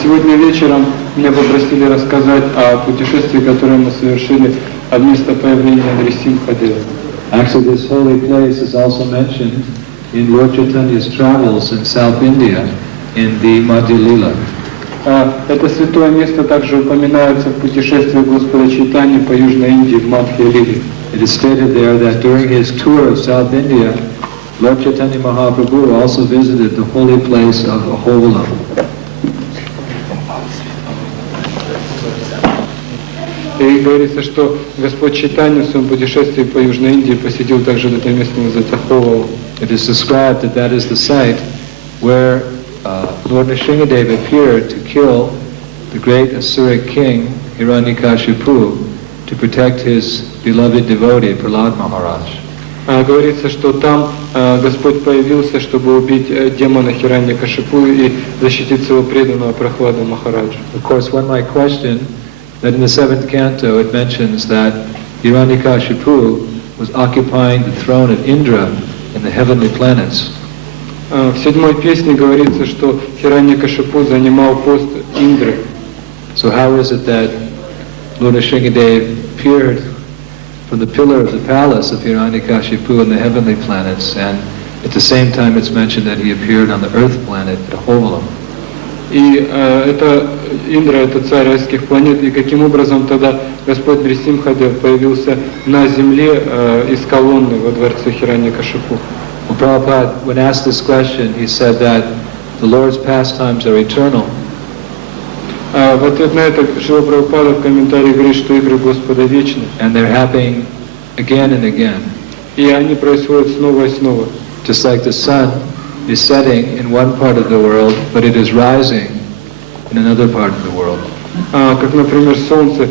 Сегодня вечером меня попросили рассказать о путешествии, которое мы совершили от места появления Нрисимхадева. Actually, this holy place is also mentioned in Lord Chaitanya's travels in South India in the Madhya Lila. Это святое место также упоминается в путешествии Господа Чайтаньи по Южной Индии в Мадхья-лиле. It is stated there that during his tour of South India, Lord Chaitanya Mahaprabhu also visited the holy place of Ahovalam. И говорится, что Господь Чайтанья в своем путешествии по Южной Индии посетил также это место, называется Аховал. It is described that that is the site where Lord Nrsimhadeva appeared to kill the great Asuric king Hiranyakashipu to protect his beloved devotee Prahlad Maharaj. Говорится, что там Господь появился, чтобы убить демона Хираньякашипу и защитить своего преданного Прахлада Махараджа. Of course, one might question that in the 7th canto it mentions that Hiranyakashipu was occupying the throne of Indra in the heavenly planets. В 7-й песне говорится, что Хираньякашипу занимал пост Индры. So how is it that Lord Nrsimhadeva appeared from the pillar of the palace of Hiranyakashipu in the heavenly planets, and at the same time it's mentioned that he appeared on the earth planet at Ahovalam? И это Индра, это царь райских планет, и каким образом тогда Господь Нрисимхадев появился на земле из колонны во дворце Хираньякашипу? Well, Prabhupada, when asked this question, he said that the Lord's pastimes are eternal. В ответ на это Шрила Прабхупада в комментарии говорит, что игры Господа вечны. And they're happening again and again. И они происходят снова и снова. Just like the sun is setting in one part of the world, but it is rising in another part of the world. Как, например, солнце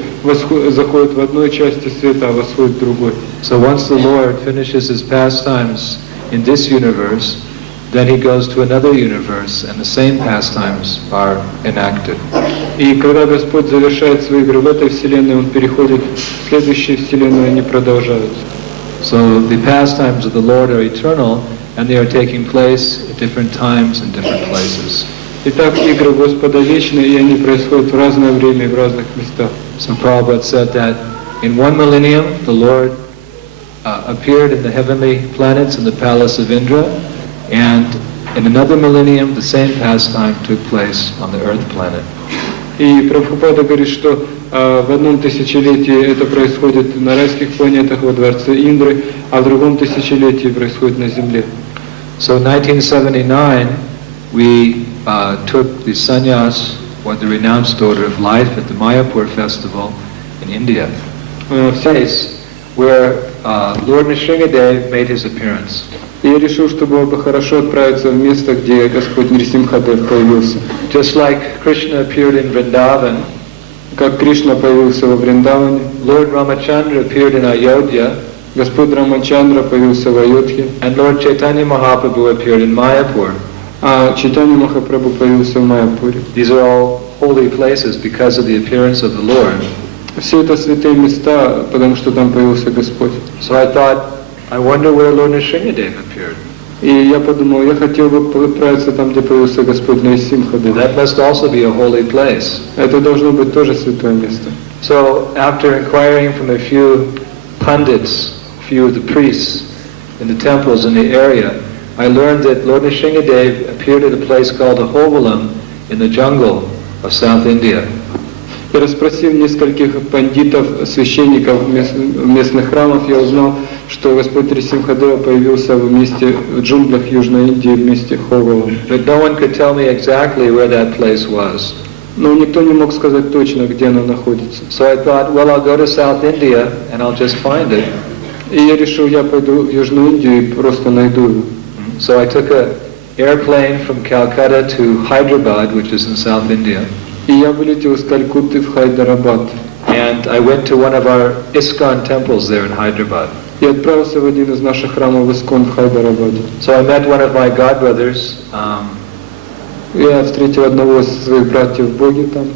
заходит в одной части света, а восходит в другой. So once the Lord finishes his pastimes in this universe, then he goes to another universe, and the same pastimes are enacted. И когда Господь завершает свои игры в этой вселенной, он переходит в следующую вселенную, и они продолжаются. So the pastimes of the Lord are eternal, and they are taking place at different times and different places. Итак, игры Господа вечны, и они происходят в разное время и в разных местах. So Prabhupada said that in one millennium, the Lord appeared in the heavenly planets in the palace of Indra, and in another millennium, the same pastime took place on the earth planet. И Прабхупада говорит, что в одном тысячелетии это происходит на райских планетах во дворце Индры, а в другом тысячелетии происходит на Земле. So in 1979, we took the sannyas, or the renounced order of life, at the Mayapur festival in India. Place where Lord Nrsimhadeva made his appearance. И я решил, что было бы хорошо отправиться в место, где Господь Нрисимхадев появился. Just like Krishna appeared in Vrindavan, как Кришна появился во Вриндаване, Lord Ramachandra appeared in Ayodhya, Господь Рамачандра появился в Айодхе, and Lord Chaitanya Mahaprabhu appeared in Mayapur. А Чайтанья Махапрабху появился в Майяпуре. These are all holy places because of the appearance of the Lord. Все это святые места, потому что там появился Господь. So I thought, I wonder where Lord Nrsimhadeva appeared. И я подумал, я хотел бы отправиться там, где появился Господь Нрисимхадев. That must also be a holy place. Это должно быть тоже святое место. So after inquiring from a few pundits, a few of the priests in the temples in the area, I learned that Lord Nrsimhadeva appeared at a place called Ahovalam in the jungle of South India. И расспросив нескольких пандитов, священников местных храмов, я узнал, что Господь Нрисимхадева появился в джунглях Южной Индии в месте Ховала. But no one could tell me exactly where that place was. Но никто не мог сказать точно, где она находится. So I thought, well, I'll go to South India and I'll just find it. И я решил, я пойду в Южную Индию и просто найду его. So I took an airplane from Calcutta to Hyderabad, which is in South India. И я вылетел из Калькутты в Хайдарабад. And I went to one of our ISKCON temples there in Hyderabad. И отправился в один из наших храмов ИСККОН в Хайдарабаде. So I met one of my godbrothers. Я встретил одного из своих братьев в Боге там.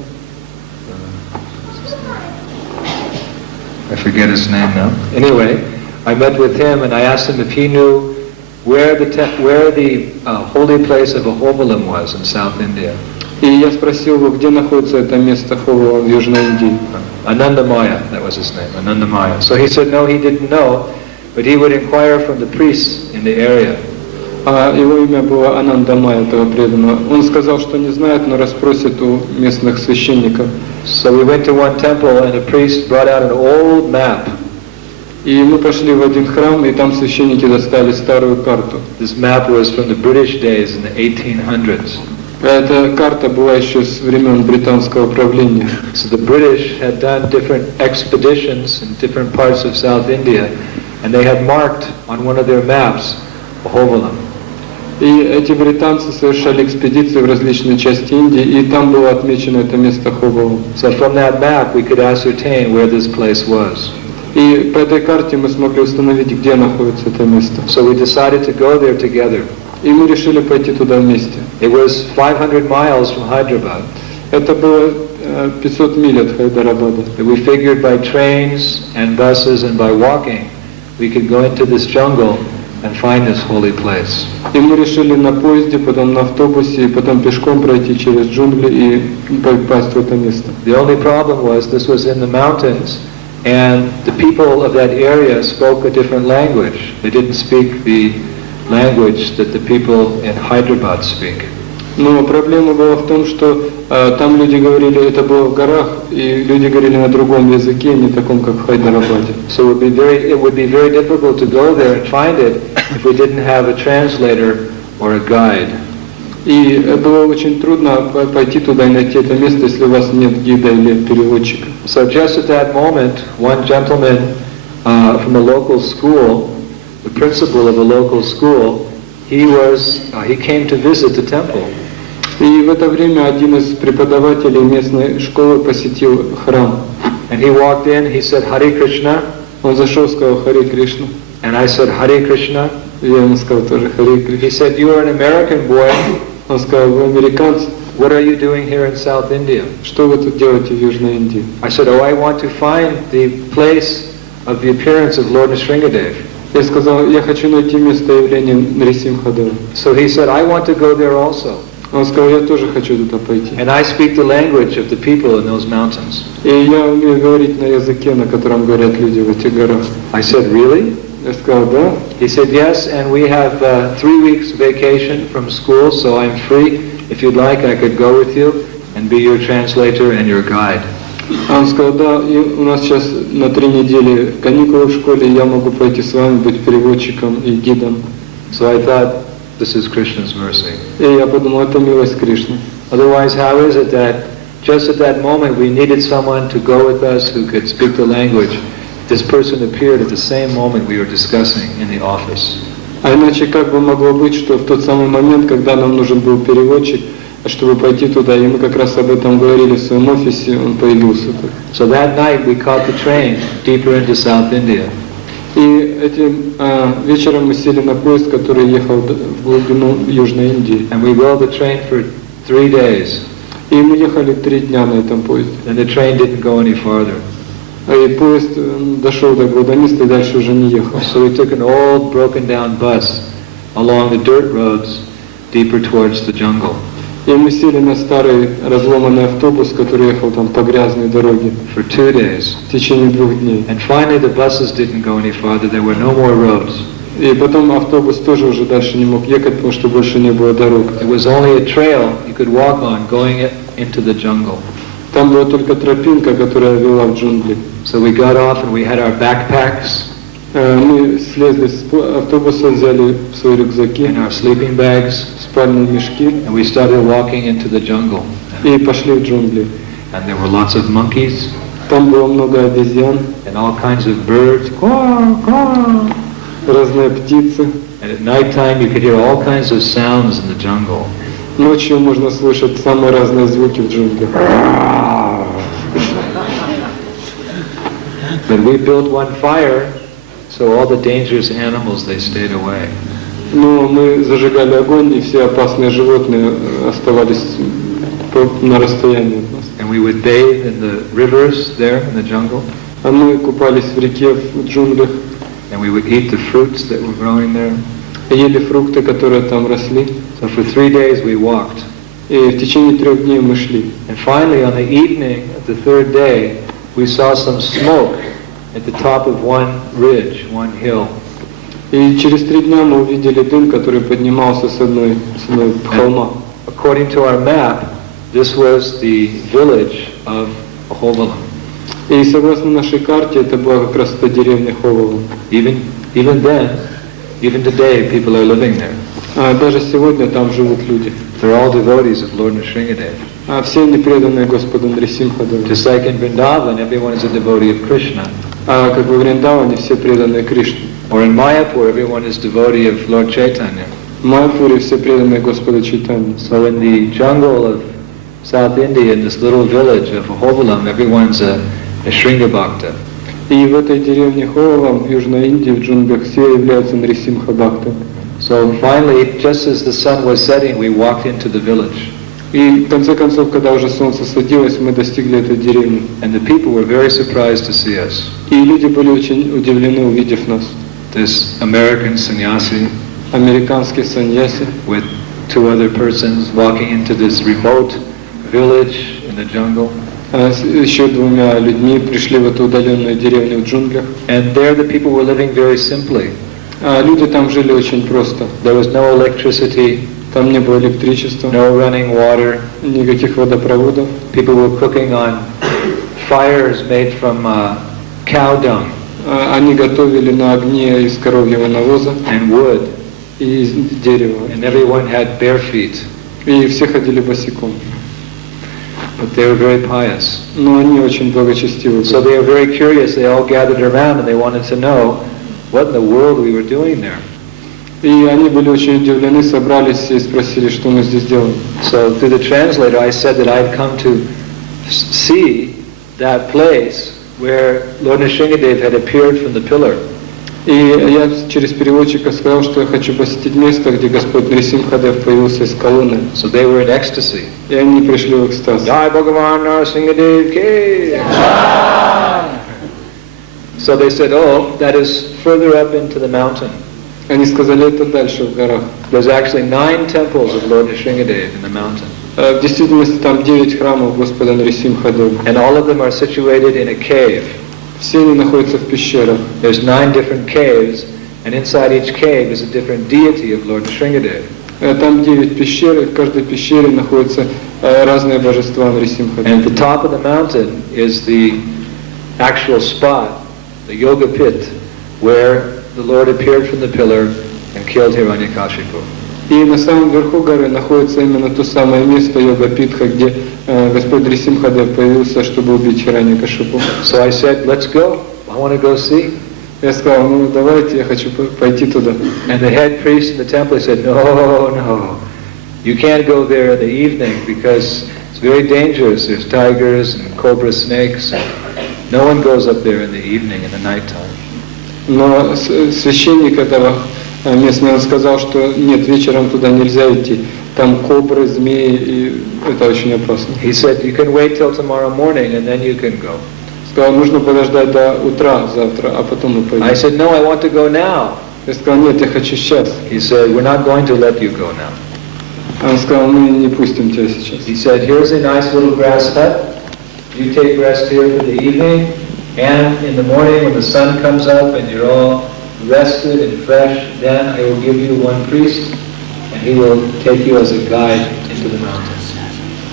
I forget his name now. Anyway, I met with him and I asked him if he knew where the holy place of Ahovalam was in South India. И я спросил его, где находится это место Ховова в Южной Индии. Anandamaya, that was his name, Anandamaya. So he said no, he didn't know, but he would inquire from the priests in the area. А его имя было Анандамая, этого преданного. Он сказал, что не знает, но расспросит у местных священников. So we went to one temple and a priest brought out an old map. И мы пошли в один храм, и там священники достали старую карту. This map was from the British days in the 1800s. Эта карта была еще с времен британского правления. So the British had done different expeditions in different parts of South India, and they had marked on one of their maps Hovalam. И эти британцы совершали экспедиции в различные части Индии, и там было отмечено это место Ховова. So from that map we could ascertain where this place was. И по этой карте мы смогли установить, где находится это место. So we decided to go there together. И мы решили пойти туда вместе. It was 500 miles from Hyderabad. Это было 500 миль от Хайдарабада. We figured by trains and buses and by walking we could go into this jungle and find this holy place. И мы решили на поезде, потом на автобусе, и потом пешком пройти через джунгли и попасть в это место. The only problem was this was in the mountains, and the people of that area spoke a different language. They didn't speak the language that the people in Hyderabad speak. Но проблема была в том, что там люди говорили, это было в горах, и люди говорили на другом языке, не таком, как в Хайдарабаде. So it would be very difficult to go there and find it if we didn't have a translator or a guide. И было очень трудно пойти туда и найти это место, если у вас нет гида или переводчика. So just at that moment, one gentleman from a local school, the principal of a local school, he came to visit the temple. И в это время один из преподавателей местной школы посетил храм. And he walked in, he said, Hare Krishna. Он зашел, сказал Харе Кришна. And I said, Hare Krishna. И я ему сказал тоже Харе Кришна. He said, you are an American boy. Он сказал, вы американцы. What are you doing here in South India? Что вы тут делаете в Южной Индии? I said, oh, I want to find the place of the appearance of Lord Nrисимхадева. Я сказал, я хочу найти место явления Нрисимхадева. So he said, I want to go there also. Он сказал, я тоже хочу туда пойти. And I speak the language of the people in those mountains. И я умею говорить на языке, на котором говорят люди в этих горах. I said, really? Я сказал, да. He said, yes, and we have 3 weeks vacation from school, so I'm free. If you'd like, I could go with you and be your translator and your guide. А он сказал, да, и у нас сейчас на 3 недели каникулы в школе, я могу пойти с вами, быть переводчиком и гидом. So I thought, this is Krishna's mercy. И я подумал, это милость Кришны. Otherwise, how is it that just at that moment we needed someone to go with us who could speak the language? This person appeared at the same moment we were discussing in the office. А иначе как бы могло быть, что в тот самый момент, когда нам нужен был переводчик, чтобы пойти туда, и мы как раз об этом говорили в своем офисе, он появился тут. So that night we caught the train deeper into South India. И этим вечером мы сели на поезд, который ехал в глубину Южной Индии. And we rode the train for 3 days. И мы ехали 3 дня на этом поезде. And the train didn't go any farther. И поезд дошел до места и дальше уже не ехал. So we took an old broken down bus along the dirt roads deeper towards the jungle. И мы сели на старый разломанный автобус, который ехал там по грязной дороге. For 2 days. В течение 2 дней. And finally the buses didn't go any farther. There were no more roads. И потом автобус тоже уже дальше не мог ехать, потому что больше не было дорог. It was only a trail you could walk on going into the jungle. Там была только тропинка, которая вела в джунгли. So we got off and we had our backpacks. Мы слезли с автобуса, взяли свои рюкзаки, and our sleeping bags, спальные мешки, and we started walking into the jungle. И пошли в джунгли. And there were lots of monkeys. Там было много обезьян. And all kinds of birds. Разные птицы. And at night time you could hear all kinds of sounds in the jungle. Ночью можно слышать самые разные звуки в джунглях. But we built one fire, so all the dangerous animals, they stayed away. Но мы зажигали огонь, и все опасные животные оставались на расстоянии от нас. And we would bathe in the rivers there in the jungle. А мы купались в реке в джунглях. And we would eat the fruits that were growing there. Ели фрукты, которые там росли. So for 3 days we walked. И в течение 3 дней мы шли. And finally, on the evening of the 3rd day, we saw some smoke at the top of one ridge, one hill. И через 3 дня мы увидели дым, который поднимался с одной холма. According to our map, this was the village of Hovalam. И согласно нашей карте, это была как раз та деревня Ховала. Even then, even today, people are living there. Даже сегодня там живут люди. They're all devotees of Lord Nrsimhadeva. Все они преданные Господу Нрисимхадеву. Just like in Vrindavan, everyone is a devotee of Krishna. Как во Вриндаване все преданные Кришне. Or in Mayapur, everyone is devotee of Lord Chaitanya. В Майяпуре все преданные Господу Чайтанье. So in the jungle of South India, in this little village of Hovalam, everyone's a Shringa Bhakta. И в этой деревне Ховалам, в Южной Индии, в джунглях, все являются Нрисимха Бхактами. So finally, just as the sun was setting, we walked into the village. И в конце концов, когда уже солнце садилось, мы достигли этой деревни. And the people were very surprised to see us. И люди были очень удивлены, увидев нас. This American sannyasi, Американский саньяси, with 2 other persons walking into this remote village in the jungle. С еще 2 людьми пришли в эту удаленную деревню в джунглях. And there the people were living very simply. Люди там жили очень просто. There was no electricity, Там не было электричества, no running water. никаких водопроводов. People were cooking on fires made from cow dung Они готовили на огне из коровьего навоза and wood, и из дерева. and everyone had bare feet. И все ходили босиком. But they were very pious. Но они очень благочестивы So были. they were very curious. They all gathered around and they wanted to know what in the world we were doing there. И они были очень удивлены, собрались и спросили, что мы здесь делаем. So through the translator, I said that I'd come to see that place where Lord Nrsimhadeva had appeared from the pillar. И я через переводчика сказал, что я хочу посетить место, где Господь Нрисимхадев появился из колонны. So they were in ecstasy. И они пришли в экстаз. Jai Bhagavan Nrsimhadev ki! So they said, oh, that is further up into the mountain. Они сказали, это дальше в горах. There's actually 9 temples of Lord Nrsimhadev in the mountain. В действительности там 9 храмов Господа Нрисимхадева. And all of them are situated in a cave. Все они находятся в пещерах. There's 9 different caves, and inside each cave is a different deity of Lord Nrsimhadev. Там 9 пещер, и в каждой пещере находятся разные божества And at Нрисимхадева. the top of the mountain is the actual spot, the yoga pit, where the Lord appeared from the pillar and killed Hiranyakashipu. И на самом верху горы находится именно то самое место йога-питха, где Господь Нрисимхадев появился, чтобы убить Хираньякашипу. So I said, let's go. I want to go see. Я сказал, ну давайте, я хочу пойти туда. And the head priest in the temple said, no. You can't go there in the evening because it's very dangerous. There's tigers and cobra snakes. No one goes up there in the evening, in the nighttime. Но священник этого местный, он сказал, что нет, вечером туда нельзя идти. Там кобры, змеи, и это очень опасно. He said, you can wait till tomorrow morning and then you can go. Сказал, нужно подождать до утра завтра, а потом мы пойдем. I said, no, I want to go now. Я сказал, нет, я хочу сейчас. He said, we're not going to let you go now. Он сказал, мы не пустим тебя сейчас. He said, here's a nice little grass hut. You take rest here for the evening, and in the morning when the sun comes up and you're all rested and fresh, then I will give you one priest, and he will take you as a guide into the mountains.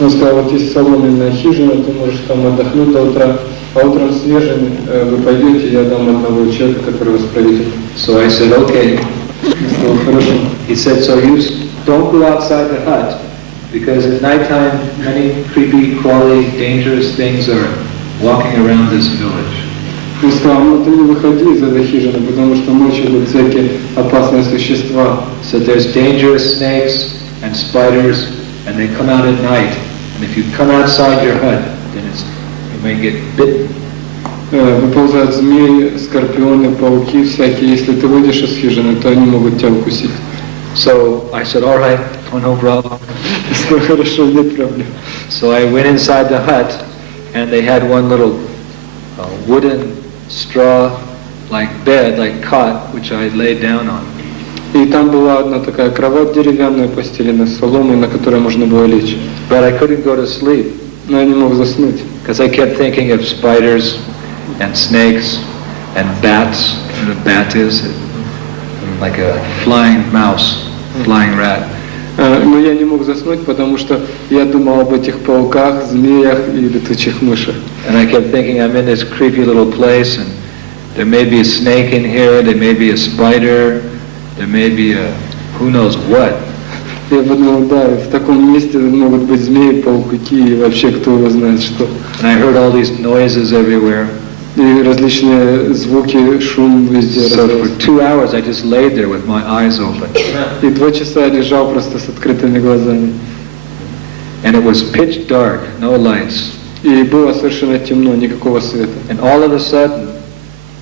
Он сказал, вот есть соломенная хижина, ты можешь там отдохнуть до утра, а утром свежим вы пойдете, я дам одного человека, который вас проведет. So I said, okay. Я сказал, хорошо. He said, so you don't go outside the hut, because at nighttime many creepy, crawly, dangerous things are walking around this village. Он сказал, ну ты не выходи из этой хижины, потому что ночью идут всякие опасные существа. So there's dangerous snakes and spiders, and they come out at night. And if you come outside your hut, then you may get bitten. Выползают змеи, скорпионы, пауки всякие. Если ты выйдешь из хижины, то они могут тебя укусить. So I said, all right, no problem. Я сказал, хорошо, нет проблем. So I went inside the hut, and they had one little wooden straw like bed, like cot, which I laid down on. И там была одна такая кровать деревянная, постеленная с соломой, на которой можно было лечь. But I couldn't go to sleep Но я не мог заснуть. because I kept thinking of spiders and snakes and bats. You know what a bat is? Like a flying mouse, flying rat. Но я не мог заснуть, потому что я думал об этих пауках, змеях и летучих мышах. And I kept thinking I'm in this creepy little place and there may be a snake in here, there may be a spider, there may be a who knows what. Я подумал, да, в таком месте могут быть змеи, паукуки и вообще кто его знает что. And I heard all these noises everywhere. И различные звуки, шум везде. So for 2 hours I just laid there with my eyes open. И 2 часа я лежал просто с открытыми глазами. And it was pitch dark, no lights. И было совершенно темно, никакого света. And all of a sudden,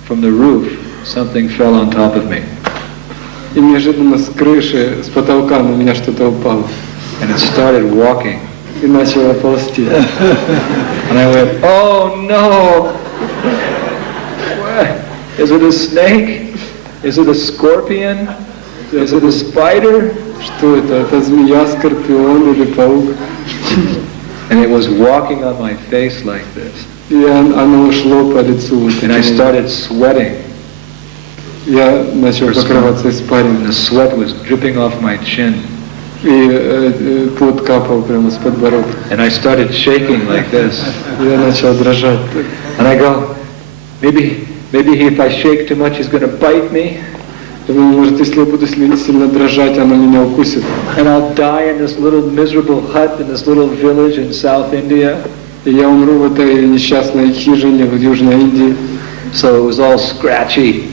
from the roof, something fell on top of me. И неожиданно с крыши, с потолка на меня что-то упало. And it started walking. И начало ползти. And I went, oh no! What? Is it a snake? Is it a scorpion? Is it a spider? Что это? Это змея, скорпион или паук? And it was walking on my face like this. И оно ушло по лицу. And I started sweating. Я начал покрываться And испариной. the sweat was dripping off my chin. И пот капал прямо с подбородка. And I started shaking like this. Я начал дрожать. And I go, maybe if I shake too much, he's going to bite me. Я думаю, может, если я буду сильно дрожать, оно меня укусит. And I'll die in this little miserable hut in this little village in South India. И я умру в этой несчастной хижине в Южной Индии. So it was all scratchy.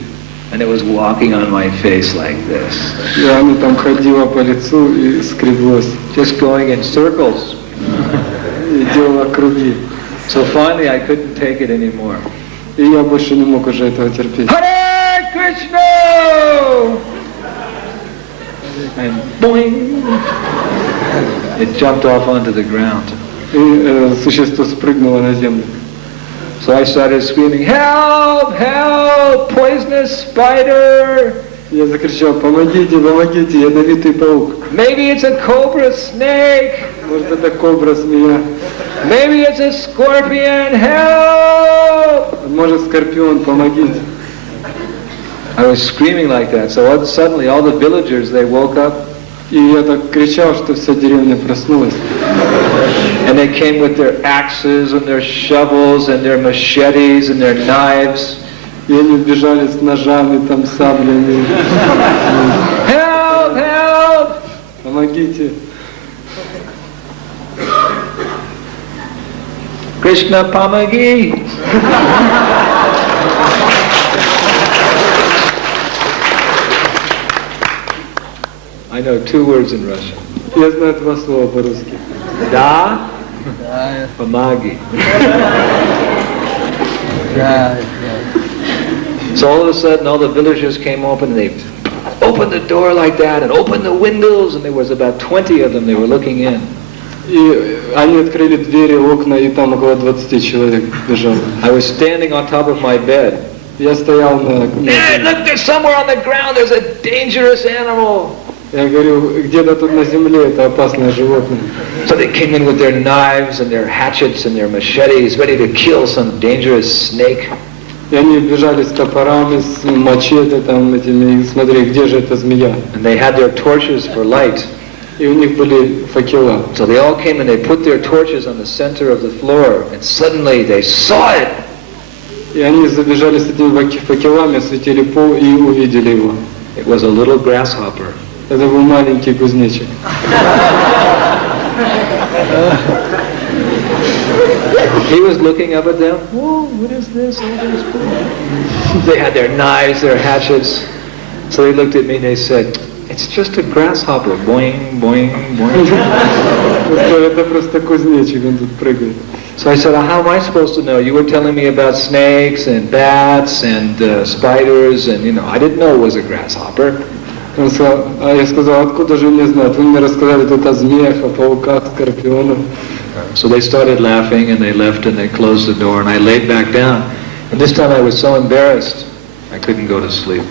And it was walking on my face like this. И оно там ходило по лицу и скреблось. Just going in circles. И делало круги. So finally I couldn't take it anymore. И я больше не мог уже этого терпеть. Hare Krishna! And boing! It jumped off onto the ground. И существо спрыгнуло на землю. So I started screaming, help, help, poisonous spider. Я закричал, помогите, помогите, ядовитый паук. Maybe it's a cobra snake. Может, это кобра, змея. Maybe it's a scorpion, help. Может, скорпион, помогите. I was screaming like that. So suddenly all the villagers, they woke up. И я так кричал, что вся деревня проснулась. And they came with their axes and their shovels and their machetes and their knives. И они бежали с ножами, там, саблями. Help! Help! Помогите. Krishna Pamagi! I know 2 words in Russian. Я знаю 2 слова по-русски. Da, Pamagi. So all of a sudden all the villagers came open and they opened the door like that and opened the windows and there was about 20 of them, they were looking in. И они открыли двери, окна, и там около 20 человек бежало. I was standing on top of my bed. Я стоял на... Hey, look, there's somewhere on the ground, there's a dangerous animal. Я говорю, где-то тут на земле это опасное животное. So they came in with their knives and their hatchets and their machetes, ready to kill some dangerous snake. И они бежали с топорами, с мачете, там, этими, и смотри, где же эта змея. And they had their torches for light. И у них были факела. So they all came and they put their torches on the center of the floor, and suddenly they saw it. И они забежали с этими факелами, осветили пол и увидели его. It was a little grasshopper. Это был маленький кузнечик. He was looking up at them. Whoa, what is this? They had their knives, their hatchets. So they looked at me and they said, it's just a grasshopper. Boing, boing, boing. Это просто кузнечик, он тут прыгает. So I said, how am I supposed to know? You were telling me about snakes and bats and spiders and, I didn't know it was a grasshopper. Он сказал, а я сказал, откуда же мне знать? Вы мне рассказали тут о змеях, о пауках, скорпионах. So they started laughing and they left and they closed the door and I laid back down. And this time I was so embarrassed, I couldn't go to sleep.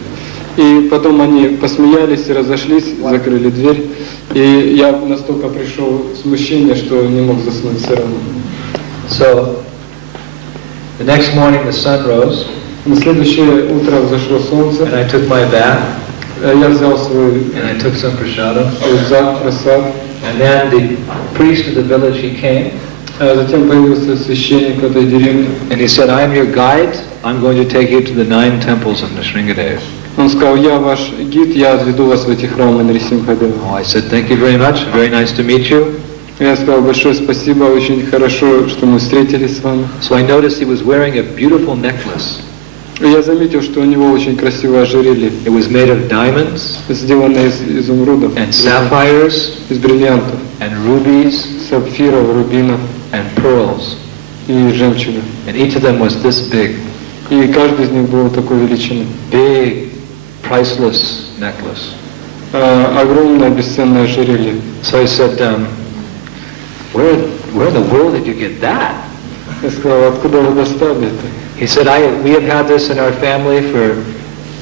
И потом они посмеялись и разошлись, закрыли дверь. И я настолько пришел в смущение, что не мог заснуть все равно. So, the next morning the sun rose, На следующее утро взошло солнце. and I took my bath, Я взял свой and I took some prasadam, рюкзак, просад. and then the priest of the village, he came, Затем появился священник в этой деревне. and he said, I am your guide, I'm going to take you to the 9 temples of Nrsimhadeva. Он сказал, я ваш гид, я отведу вас в эти храмы Нрисимхадева. Oh, I said, thank you very much, very nice to meet you. Я сказал, большое спасибо, очень хорошо, что мы встретились с вами. So I noticed he was wearing a beautiful necklace. И я заметил, что у него очень красивое ожерелье, It was made of diamonds, сделанное из изумрудов, and sapphires, из бриллиантов, and rubies, сапфиров, рубинов and pearls. и жемчуга. And each of them was this big, И каждый из них был такой величины. big, priceless necklace. Огромное бесценное ожерелье. So I said, where in the world did you get that? Я сказал, откуда вы достали это? He said, we have had this in our family for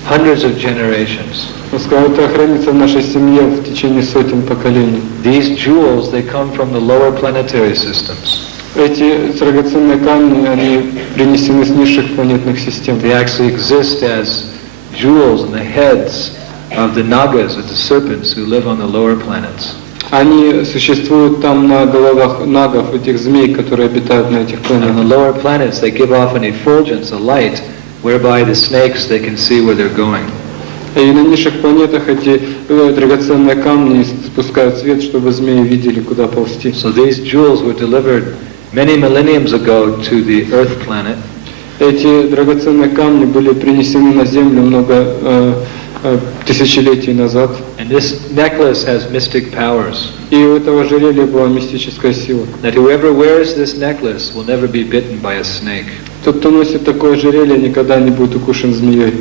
hundreds of generations. Он сказал, это хранится в нашей семье в течение сотен поколений. These jewels, they come from the lower planetary systems. Эти драгоценные камни, они принесены с низших планетных систем. They actually exist as jewels in the heads of the nagas, or the serpents who live on the lower planets. Они существуют там на головах нагов, этих змей, которые обитают на этих And on the планетах. lower planets, they give off an effulgence, a light, whereby the snakes, they can see where they're going. И на низших планетах эти драгоценные камни спускают свет, чтобы змеи видели, куда ползти. So these jewels were delivered many millenniums ago to the Earth planet. Эти драгоценные камни были принесены на Землю много тысячелетий назад. And this necklace has mystic powers. И у этого ожерелья была мистическая сила. That whoever wears this necklace will never be bitten by a snake. Тот, кто носит такое ожерелье, никогда не будет укушен змеей.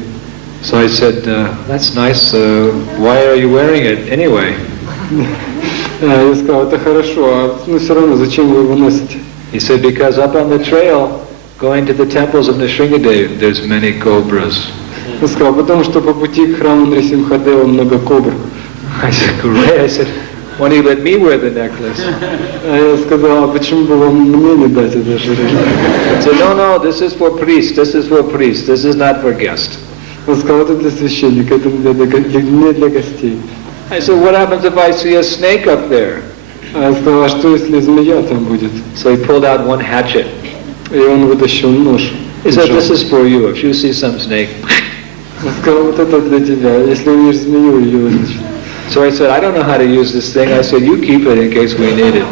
So I said, that's nice, why are you wearing it anyway? Я сказал, это хорошо, но все равно зачем вы его носите? He said, because up on the trail, going to the temples of Nrsimhadeva, there's many cobras. Он сказал, потому что по пути к храму Нрисимхадева много кобр. I said, great. I said, why don't you let me wear the necklace? Я сказал, а почему бы вам мне не дать это ожерелье? He said, no, this is for priest, this is for priest, this is not for guest. Он сказал, это для священника, это не для гостей. I said, what happens if I see a snake up there? Я сказал, а что если змея там будет? So he pulled out one hatchet. И он вытащил нож. He said, this is for you. If you see some snake. Он сказал, вот это для тебя. Если увидишь змею, ее вытащи. So I said, I don't know how to use this thing. I said, you keep it in case we need it.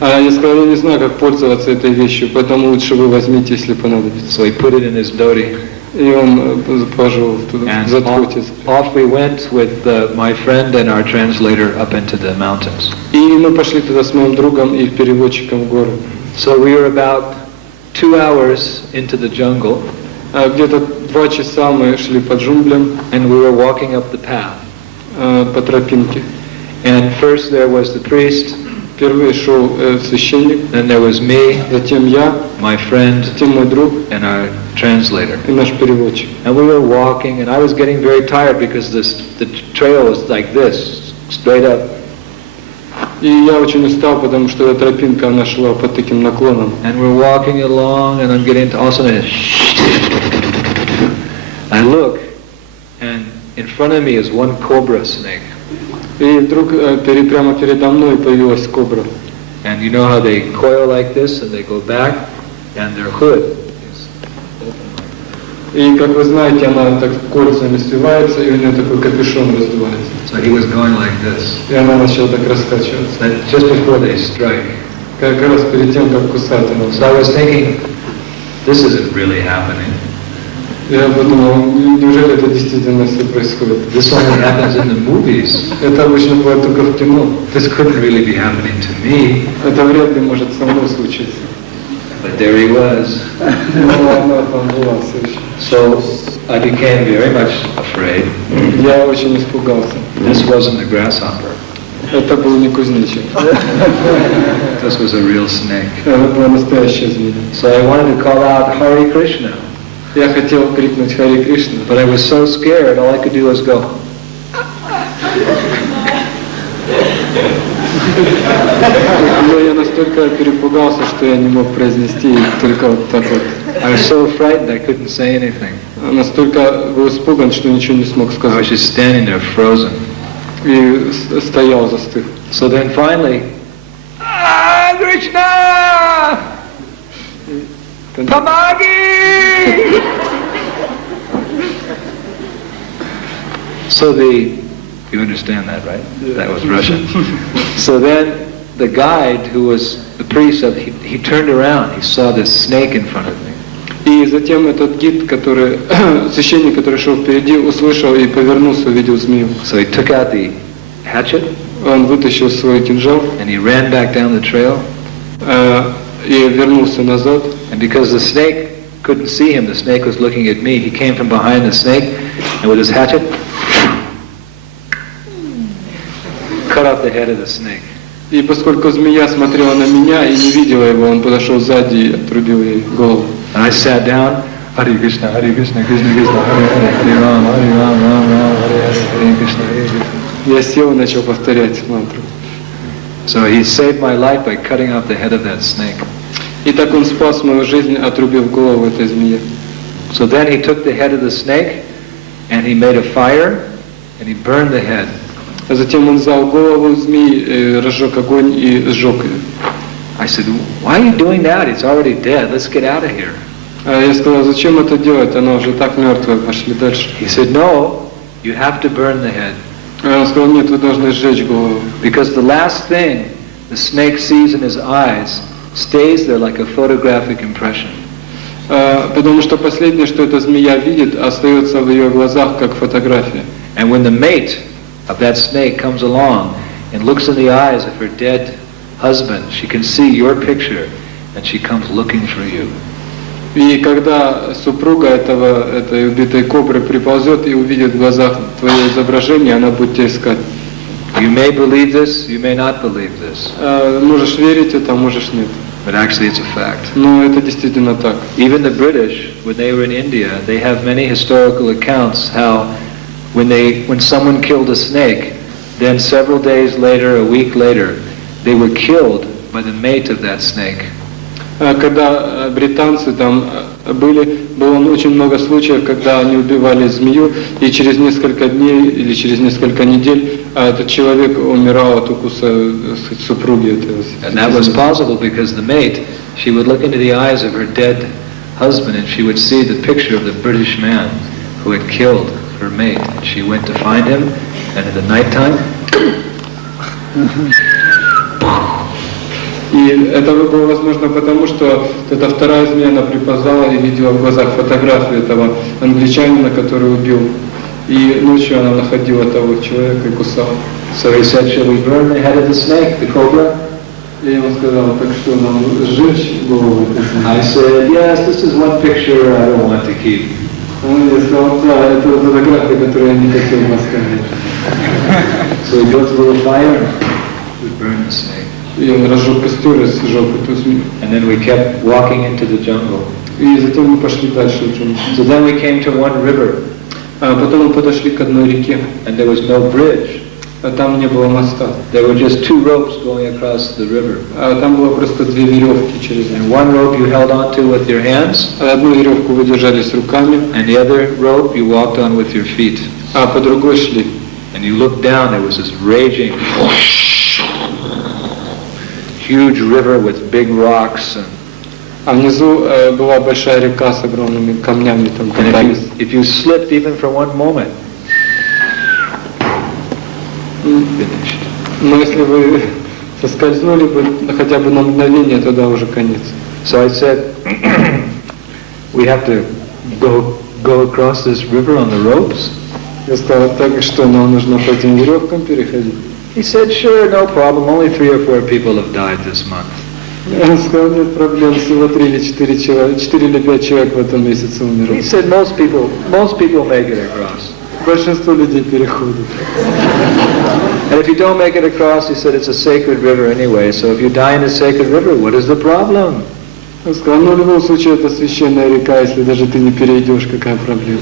Я сказал, я не знаю, как пользоваться этой вещью, поэтому лучше вы возьмите, если понадобится. So he put it in his dhoti. И он положил туда, And заткнуть. off we went with my friend and our translator up into the mountains. И мы пошли туда с моим другом и переводчиком в горы. So we were about 2 hours into the jungle. Где-то 2 часа мы шли по джунглям, and we were walking up the path. По тропинке. And first there was the priest. Впервые шел священник, Then there was me, затем я, my friend, затем мой друг and our translator. и наш переводчик. And we were walking, and I was getting very tired because the trail was like this, straight up. И я очень устал, потому что эта тропинка, она шла под таким наклоном. And we're walking along, and I'm getting to all of a sudden, I look, and in front of me is one cobra snake. И вдруг прямо передо мной появилась кобра. And you know how they coil like this, and they go back, and their hood is open. И, как вы знаете, она так кольцами свивается, и у нее такой капюшон раздувается. So he was going like this. И она начала так раскачиваться. And just before they strike. Как раз перед тем, как кусать она. So I was thinking, this isn't really happening. Я подумал, неужели это действительно все происходит? This only happens in the movies. Это обычно бывает только в кино. This couldn't really be happening to me. Это вряд ли может со мной случиться. But there he was. Но она там была все еще. So I became very much afraid. Я очень испугался. This wasn't a grasshopper. Это был не кузнечик. This was a real snake. Это была настоящая змея. So I wanted to call out Hare Krishna. Я хотел крикнуть Хари Кришна, but I was so scared, all I could do was go. но я настолько перепугался, что я не мог произнести, только вот так вот. I was so frightened I couldn't say anything. Настолько был испуган, что ничего не смог I was сказать. just standing there frozen. И стоял, застыв. So then finally, Krishna! Tamagi! So you understand that, right? That was Russian. So then the guide, who was the priest, he turned around, he saw this snake in front of me. И затем этот гид, священник, который шел впереди, услышал и повернулся, увидел змею. So he took out the hatchet. Он вытащил свой кинжал. And he ran back down the trail. И вернулся назад. And because the snake couldn't see him, the snake was looking at me, he came from behind the snake and with his hatchet cut off the head of the snake. И поскольку змея смотрела на меня и не видела его, он подошел сзади и отрубил ей голову. And I sat down, Hare Krishna, Krishna Krishna, Hare Hare, Ram, Ram, Hare Hare, Krishna, Hare Krishna. Я сел и начал повторять мантру. So he saved my life by cutting off the head of that snake. И так он спас мою жизнь, отрубив голову этой змеи. So then he took the head of the snake and he made a fire and he burned the head. А затем он взял голову змеи, разжег огонь и сжег ее. I said, why are you doing that? It's already dead. Let's get out of here. Я сказал, зачем это делать? Она уже так мертвая, пошли дальше. He said, no, you have to burn the head. Он сказал, нет, вы должны сжечь голову. Because the last thing the snake sees in his eyes stays there like a photographic impression. Потому что последнее, что эта змея видит, остается в ее глазах как фотография. And when the mate of that snake comes along and looks in the eyes of her dead husband, she can see your picture and she comes looking for you. И когда супруга этой убитой кобры приползет и увидит в глазах твое изображение, она будет тебя искать. You may believe this, you may not believe this. Можешь верить это, можешь нет. But actually it's a fact. Но это действительно так. Even the British, when they were in India, they have many historical accounts how when someone killed a snake, then several days later, a week later, they were killed by the mate of that snake. Когда британцы там было очень много случаев, когда они убивали змею, и через несколько дней или через несколько недель этот человек умирал от укуса супруги этого. And that was possible because the mate, she would look into the eyes of her dead husband and she would see the picture of the British man who had killed her mate. And she went to find him, and in the nighttime, и это было возможно потому, что эта вторая змея, она приползала и видела в глазах фотографию этого англичанина, который убил. И ночью она находила того человека и кусала. So he said, shall we burn the head of the snake, the cobra? Я ему сказал, так что нам сжечь голову? I said, yes, this is one picture I don't want to keep. Я сказал, да, это фотография, которую я не хотел бы оставить. So he built a little fire and we burned the snake. И он разжег костер и сжег эту змею. And then we kept walking into the jungle. И затем мы пошли дальше в джунгли. So then we came to one river. А потом мы подошли к одной реке. And there was no bridge. А там не было моста. There were just two ropes going across the river. А там было просто две веревки через And one rope you held onto with your hands. Одну веревку вы держались руками. And the other rope you walked on with your feet. А по другой шли. And you looked down, there was this raging huge river with big rocks. А внизу была большая река с огромными камнями там катались. If you slipped even for one moment, finished. Но если вы соскользнули бы хотя бы на мгновение, тогда уже конец. So I said, we have to go across this river on the ropes. Я сказал, так что нам нужно по этим веревкам переходить. He said, sure, no problem. Only 3 or 4 people have died this month. Я сказал, нет проблем, всего 3 или 4 человека, 4 или 5 человек в этом месяце умерли. He said, most people make it across. Большинство людей переходят. And if you don't make it across, he said, it's a sacred river anyway. So if you die in a sacred river, what is the problem? Он сказал, ну в любом случае это священная река, если даже ты не перейдешь, какая проблема?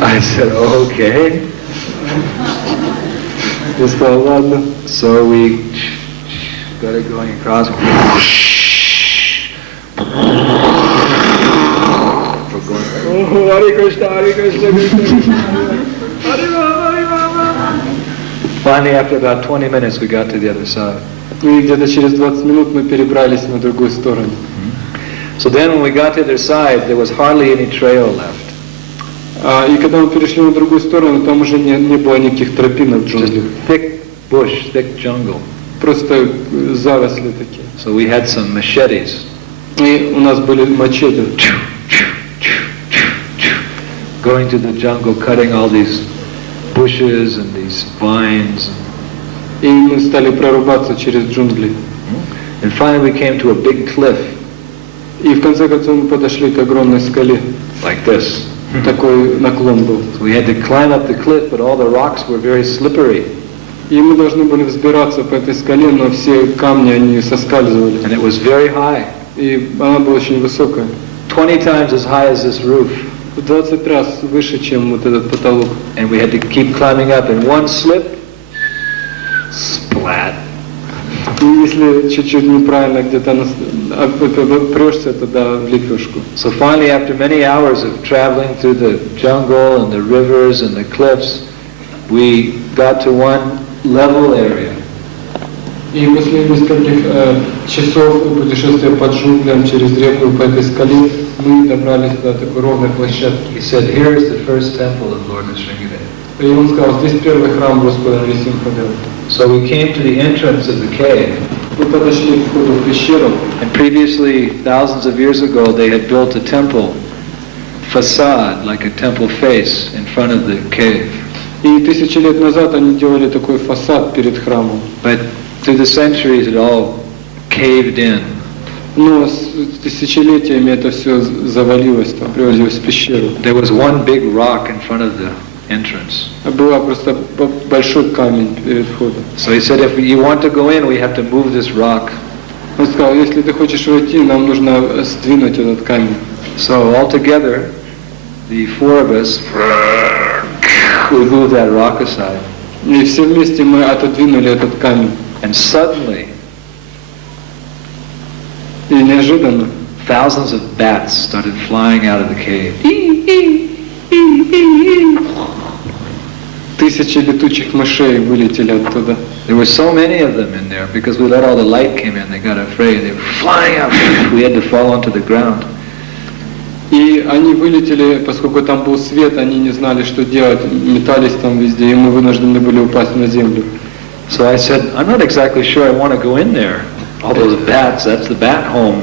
I said, okay. Я сказал, ладно. So we got it going across. Finally, after about 20 minutes, we got to the other side. И где-то через 20 минут мы перебрались на другую сторону. So then when we got to the other side, there was hardly any trail left. И когда мы перешли на другую сторону, там уже не было никаких тропинок в джунглях. Thick bush, thick jungle. Просто заросли такие. So we had some machetes. И у нас были мачете. Going to the jungle, cutting all these bushes and these vines. И мы стали прорубаться через джунгли. And finally we came to a big cliff. И в конце концов мы подошли к огромной скале. Like this. Такой наклон был. So we had to climb up the cliff, but all the rocks were very slippery. И мы должны были взбираться по этой скале, но все камни, они соскальзывали. And it was very high. И она была очень высокая. 20 times as high as this roof. В 20 раз выше, чем вот этот потолок. And we had to keep climbing up, and one slip, splat. И если чуть-чуть неправильно где-то прешься, тогда в лепешку. So finally, after many hours of traveling through the jungle and the rivers and the cliffs, we got to one level area. И после нескольких часов путешествия по джунглям через реку по этой скале мы добрались до такой ровной площадки. He said, "Here is the first temple of Lord Nrисимхадева." И он сказал, здесь первый храм Господа Нрисимхадева. So we came to the entrance of the cave. Мы подошли к входу в пещеру. And previously, thousands of years ago, they had built a temple facade, like a temple face, in front of the cave. И 1000 лет назад они делали такой фасад перед храмом. But through the centuries, it all caved in. Но с тысячелетиями это все завалилось, там превратилось в пещеру. There was one big rock in front of the entrance. Была просто большой камень перед входом. So he said, if you want to go in, we have to move this rock. Он сказал, если ты хочешь войти, нам нужно сдвинуть этот камень. So all together, the four of us, we moved that rock aside. И все вместе мы отодвинули этот камень. And suddenly, и неожиданно, thousands of bats started flying out of the cave. Тысячи летучих мышей вылетели оттуда. There were so many of them in there because we let all the light came in. They got afraid. They were flying up. We had to fall onto the ground. И они вылетели, поскольку там был свет, они не знали, что делать, метались там везде, и мы вынуждены были упасть на землю. So I said, I'm not exactly sure I want to go in there. All those bats, that's the bat home.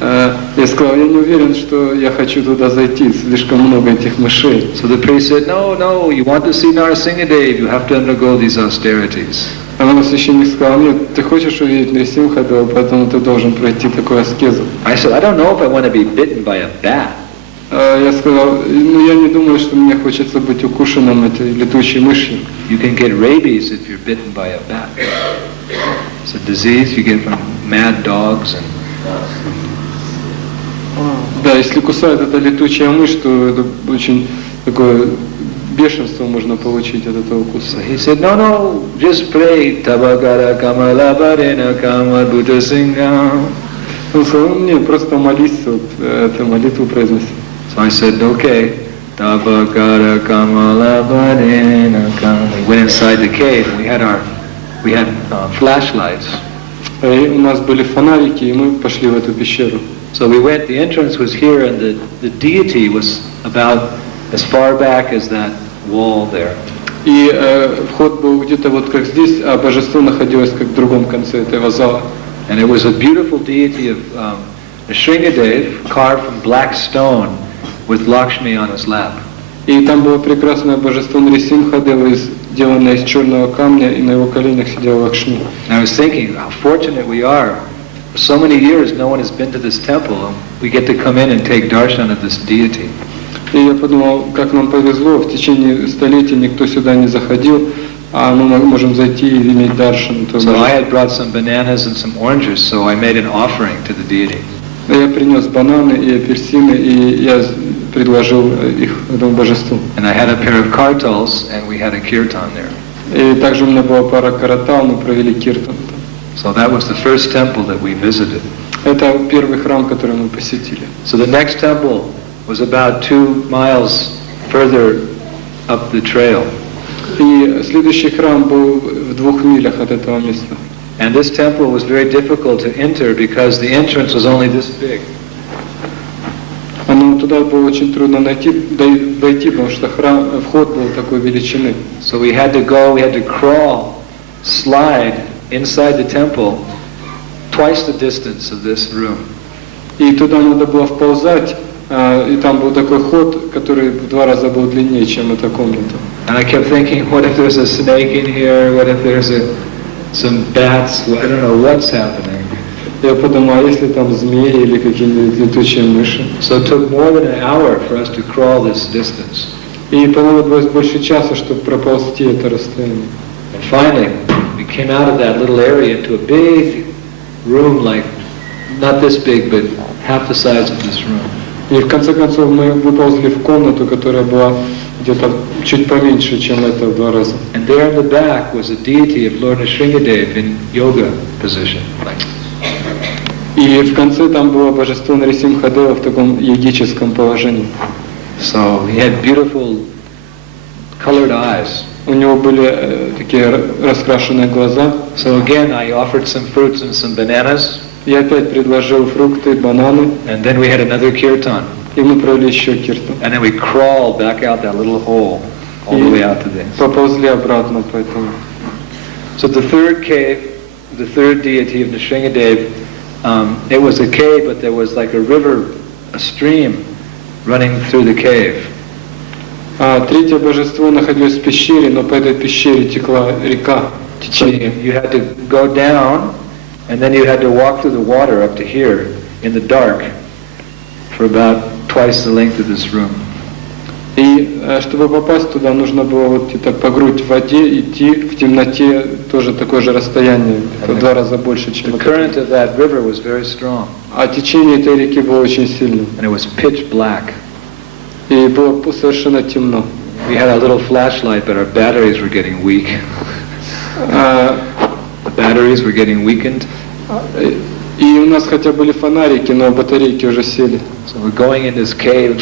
Я сказал, я не уверен, что я хочу туда зайти, слишком много этих мышей. So the priest said, no, you want to see Nrsimhadeva, you have to undergo these austerities. А священник сказал, нет, ты хочешь увидеть Нрисимхадева, поэтому ты должен пройти такую аскезу. I said, I don't know if I want to be bitten by a bat. Я сказал, я не думаю, что мне хочется быть укушенным этой летучей мышью. You can get rabies if you're bitten by a bat. It's a disease you get from mad dogs and. Да, если кусает эта летучая мышь, то это очень такое бешенство можно получить от этого укуса. He said, no, just pray. Tabagara kamala barena kama buddha singha. Он сказал, нет, просто молись, вот, эту молитву произноси. So I said, okay. Tabagara kamala barena kama. We went inside the cave. We had flashlights. И у нас были фонарики, и мы пошли в эту пещеру. So we went, the entrance was here, and the deity was about as far back as that wall there. И вход был где-то вот как здесь, а божество находилось как в другом конце этого зала. And it was a beautiful deity of Nrsimhadeva, carved from black stone, with Lakshmi on his lap. И там было прекрасное божество Нрисимхадева, сделанное из черного камня, и на его коленях сидела Лакшми. And I was thinking, how fortunate we are. For so many years, no one has been to this temple, and we get to come in and take darshan of this deity. И я подумал, как нам повезло, в течение столетий никто сюда не заходил, а мы можем зайти и иметь даршан. So I had brought some bananas and some oranges, so I made an offering to the deity. Я принес бананы и апельсины, и я предложил их этому божеству. And I had a pair of kartals, and we had a kirtan there. И также у меня была пара каратал, мы провели киртан. So that was the first temple that we visited. Это первый храм, который мы посетили. So the next temple was about 2 miles further up the trail. И следующий храм был в 2 милях от этого места. And this temple was very difficult to enter because the entrance was only this big. Но туда было очень трудно дойти, потому что вход был такой величины. So we had to crawl, slide inside the temple twice the distance of this room. И туда надо было вползать, и там был такой ход, который в 2 раза был длиннее, чем эта комната. And I kept thinking, what if there's a snake in here? What if there's some bats? I don't know what's happening. Я подумал, если там змеи или какие-нибудь летучие мыши. So it took more than an hour for us to crawl this distance. И понадобилось больше часа, чтобы проползти это расстояние. And finally, we came out of that little area into a big room, like not this big, but half the size of this room. И в конце концов мы выползли в комнату, которая была где-то чуть поменьше, чем это в 2 раза. And there in the back was a deity of Lord Nrsimhadeva in yoga position. И в конце там было божество Нрисимхадева в таком йогическом положении. So he had beautiful colored eyes. У него были такие раскрашенные глаза. So again I offered some fruits and some bananas. Я опять предложил фрукты, бананы. And then we had another kirtan. И мы провели еще киртан. And then we crawled back out that little hole all the way out to this. Поползли обратно по этому. So the third cave, the third deity of Nrsimhadeva, it was a cave, but there was like a river, a stream running through the cave. Третье божество находилось в пещере, но по этой пещере текла река, течение. You had to go down, and then you had to walk through the water up to here in the dark for about twice the length of this room. И чтобы попасть туда, нужно было вот где-то по грудь в воде идти в темноте, тоже такое же расстояние, в 2 раза больше, чем The current of that river was very strong. А течение этой реки было очень сильным. And it was pitch black. И было совершенно темно. We had a little flashlight, but our batteries were getting weak. The batteries were getting weakened. И у нас хотя были фонарики, но батарейки уже сели. So we're going in this cave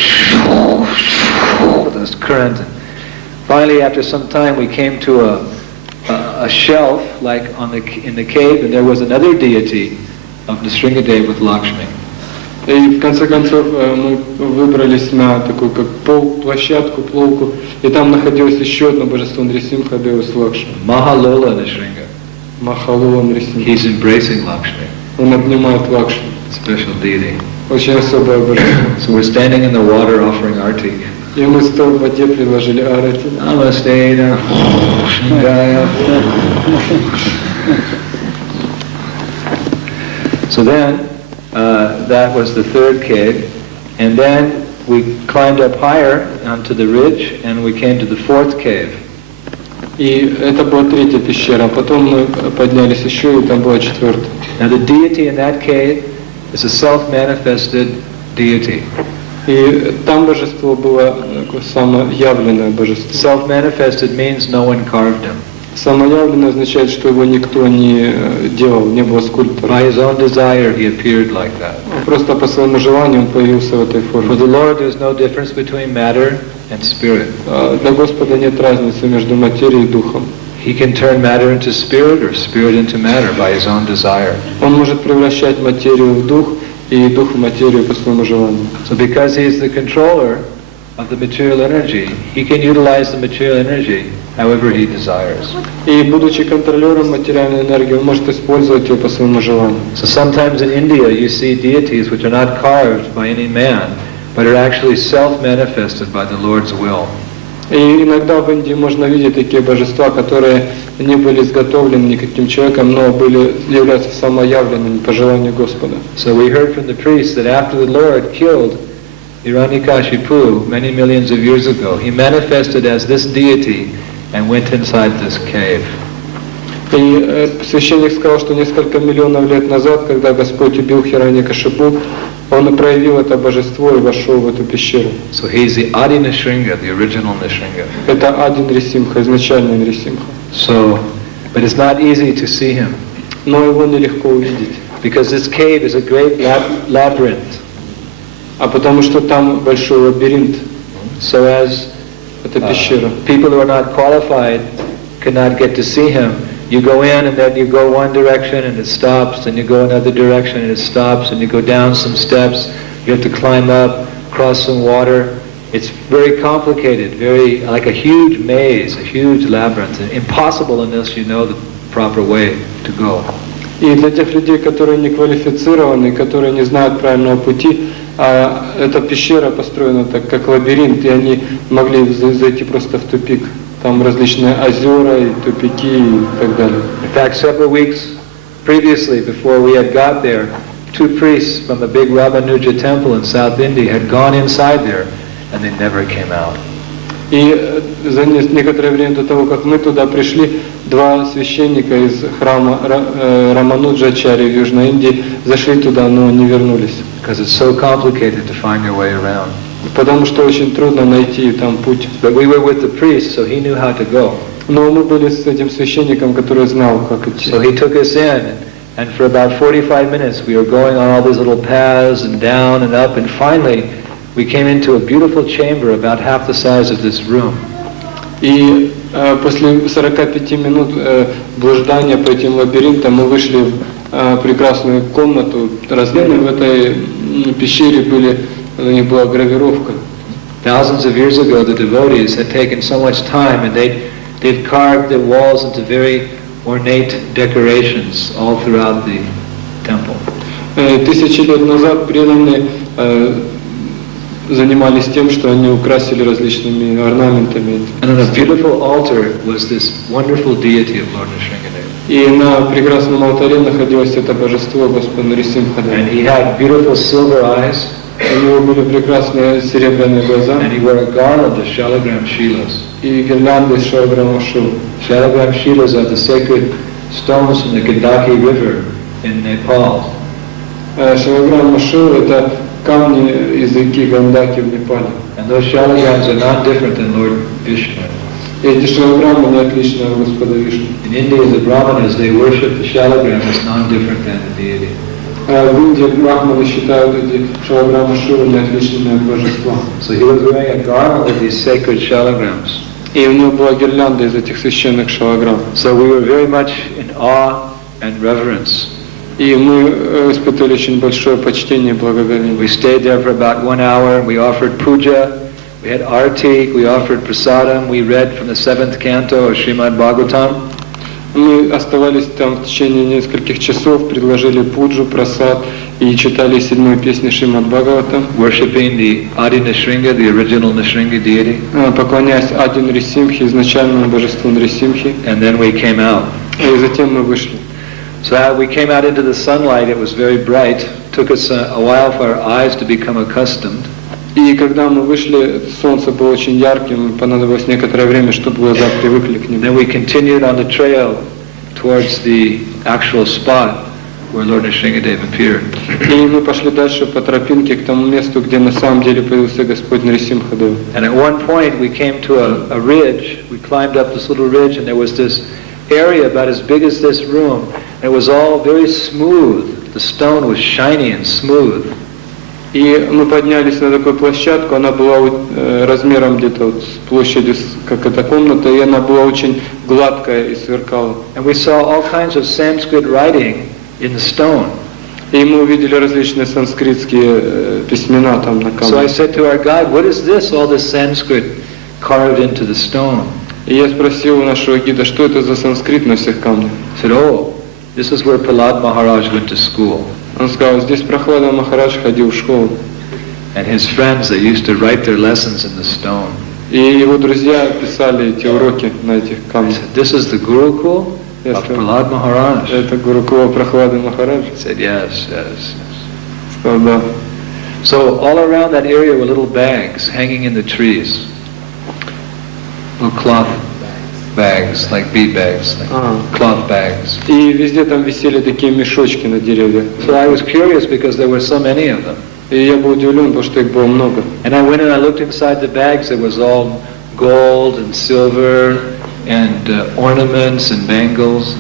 with this current. Finally, after some time, we came to a shelf, like in the cave, and there was another deity of Nrsimhadeva with Lakshmi. И в конце концов мы выбрались на такую как площадку, пловку, и там находилось еще одно божество Нрисимхадева с Лакшми. Mahalola Nrsimha. Махалула Нрисимха. He's embracing Lakshmi. Он обнимает Лакшми. Special deity. Очень особое божество. So we're standing in the water offering arti. И мы стоя в воде предложили арати. Namaste. So then, that was the third cave, and then we climbed up higher onto the ridge, and we came to the fourth cave. И это была третья пещера, а потом мы поднялись еще, и там была четвертая. Now the deity in that cave is a self-manifested deity. И там божество было такое самоявленное божество. Self-manifested means no one carved him. Самоявленное означает, что его никто не делал, не было скульптора. By his own desire, he appeared like that. Просто по своему желанию он появился в этой форме. For the Lord, there's no difference between matter and spirit. Для Господа нет разницы между материей и духом. He can turn matter into spirit or spirit into matter by his own desire. Он может превращать материю в дух и дух в материю по своему желанию. So because he is the controller of the material energy, he can utilize the material energy however he desires. И будучи контролером материальной энергии, он может использовать ее по своему желанию. So sometimes in India you see deities which are not carved by any man, but are actually self-manifested by the Lord's will. И иногда в Индии можно видеть такие божества, которые не были изготовлены никаким человеком, но являются самоявленными по желанию Господа. So we heard from the priest that after the Lord killed Hiranyakashipu many millions of years ago, he manifested as this deity and went inside this cave. И священник сказал, что несколько миллионов лет назад, когда Господь убил Хираньякашипу, он проявил это божество и вошел в эту пещеру. So he's the Adi Nrsimha, the original Nrsimha. Это Ади Нрисимха, изначальный Нрисимха. So, but it's not easy to see him. Но его нелегко увидеть. Because this cave is a great labyrinth. А потому что там большой лабиринт. So as people who are not qualified cannot get to see him, you go in and then you go one direction and it stops, then you go another direction and it stops, and you go down some steps, you have to climb up, cross some water. It's very complicated, very like a huge maze, a huge labyrinth, impossible unless you know the proper way to go. И для тех людей, которые не квалифицированы, которые не знают правильного пути, эта пещера построена так, как лабиринт, и они могли зайти просто в тупик. Там различные озера и тупики и так далее. In fact, several weeks previously, before we had got there, 2 priests from the big Ramanuja temple in South India had gone inside there, and they never came out. И за некоторое время до того, как мы туда пришли, 2 священника из храма Рамануджачари в Южной Индии зашли туда, но не вернулись. Because it's so complicated to find your way around. Потому что очень трудно найти там путь. But we were with the priest, so he knew how to go. Но мы были с этим священником, который знал, как идти. So he took us in, and for about 45 minutes we were going on all these little paths and down and up, and finally we came into a beautiful chamber about half the size of this room. И после 45 минут блуждания по этим лабиринтам мы вышли в прекрасную комнату. Размеры в этой пещере были, у них была гравировка. Thousands of years ago, the devotees had taken so much time, and they've carved the walls into very ornate decorations all throughout the temple. Тысячи лет назад преданные занимались тем, что они украсили различными орнаментами. And on a beautiful altar was this wonderful deity of Lord Nrsimhadeva. И на прекрасном алтаре находилось это божество Господа Нрисимхадева. And he had beautiful silver eyes. У него были прекрасные серебряные глаза. And he wore a garland of shalagram shilas. И гирлянды из шалаграма шил. Shalagram shilas are the sacred stones from the Gandaki River in Nepal. Шалаграм шил это камни из реки Гандаки в Непале. And those shalagrams are not different than Lord Vishnu. И эти шалаграммы не отличны от Господа Вишну. In India, the Brahmanas, they worship the shalagram as non-different than the deity. В Индии брахманы считают эти шалаграммы Шивы не отличными от божества. So he was wearing a garland of these sacred shalagrams. И у него была гирлянда из этих священных шалаграмм. So we were very much in awe and reverence. И мы испытывали очень большое почтение и благоговение. We stayed there for about 1 hour. We offered puja. We had arti. We offered prasadam. We read from the 7th canto of Srimad Bhagavatam. Мы оставались там в течение нескольких часов, предложили пуджу, прасад и читали 7-ю песню Шримад Бхагаватам. Worshipping the Adi Nrsimha, the original Nrsimha deity. Поклоняясь Ади Нрисимхе, изначальному божеству Нрисимхи. And then we came out. И затем мы вышли. So we came out into the sunlight. It was very bright. It took us a while for our eyes to become accustomed. И когда мы вышли, солнце было очень ярким, понадобилось некоторое время, чтобы глаза привыкли к нему. Then we continued on the trail towards the actual spot where Lord Nrsimhadeva appeared. И мы пошли дальше по тропинке к тому месту, где на самом деле появился Господь Нрисимхадева. And at one point we came to a ridge. We climbed up this little ridge, and there was this area about as big as this room. It was all very smooth. The stone was shiny and smooth. И мы поднялись на такую площадку, она была размером где-то вот с площадью, как эта комната, и она была очень гладкая и сверкала. And we saw all kinds of Sanskrit writing in the stone. И мы увидели различные санскритские письмена там на камне. So I said to our guide, "What is this? All this Sanskrit carved into the stone?" И я спросил у нашего гида, что это за санскрит на всех камнях. He said, "Oh, this is where Prahlad Maharaj went to school." Он сказал, здесь Прохлада Махарадж ходил в школу. And his friends, they used to write their lessons in the stone. И его друзья писали эти уроки на этих камнях. This is the Gurukul of Prahlad Maharaj. Это Гурукула Прохлады Махараджа. He said, yes, yes. Сказал, да. So all around that area were little bags hanging in the trees. Little cloth bags, like bead bags, like cloth bags. И везде там висели такие мешочки на деревьях. So I was curious because there were so many of them. И я был удивлен, потому что их было много. And I went and I looked inside the bags. It was all gold and silver and ornaments and bangles.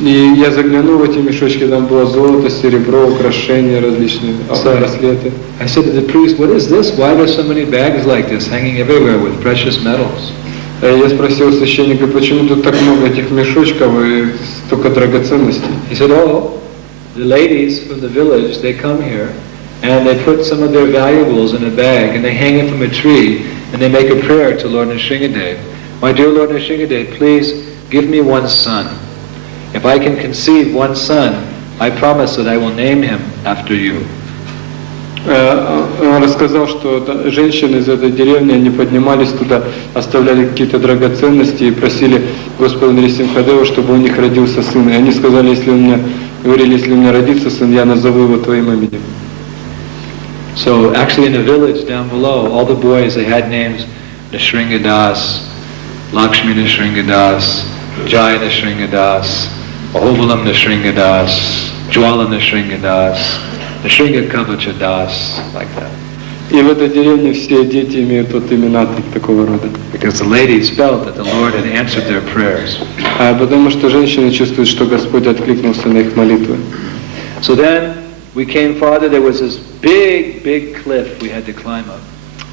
И я заглянул в эти мешочки, там было золото, серебро, украшения различные, браслеты. I said to the priest, "What is this? Why are there so many bags like this hanging everywhere with precious metals?" Я спросил священника, почему тут так много этих мешочков и столько драгоценностей. He said, "Oh, the ladies from the village, they come here and they put some of their valuables in a bag and they hang it from a tree and they make a prayer to Lord Nrsimhadeva. My dear Lord Nrsimhadeva, please give me one son. If I can conceive one son, I promise that I will name him after you." Он рассказал, что женщины из этой деревни, они поднимались туда, оставляли какие-то драгоценности и просили Господа Нрисимхадева, чтобы у них родился сын. И они сказали, если у меня родится сын, я назову его твоим именем. So actually in the village down below, all the boys, they had names: Nrsimhadas, Lakshmi Nrsimhadas, Jai Nrsimhadas, Ahovalam Nrsimhadas, Jwala Nrsimhadas, Nrsimha Kavachadas, like that. И в этой деревне все дети имеют вот имена такого рода. Because the ladies felt that the Lord had answered their prayers. Потому что женщины чувствуют, что Господь откликнулся на их молитвы. So then we came farther. There was this big cliff we had to climb up.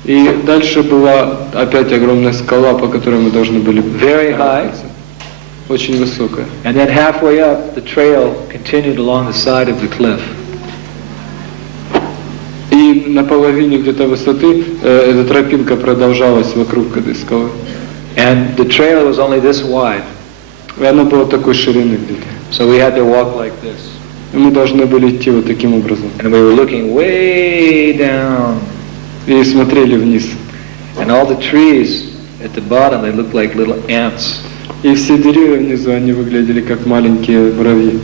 И дальше была опять огромная скала, по которой мы должны были very high, очень высокая. And then halfway up, the trail continued along the side of the cliff. И на половине где-то высоты эта тропинка продолжалась вокруг этой скалы. And the trail was only this wide. И она была такой ширины где-то. So we had to walk like this. И мы должны были идти вот таким образом. And we were looking way down. И смотрели вниз. And all the trees at the bottom, they looked like little ants. И все деревья внизу, они выглядели как маленькие муравьи.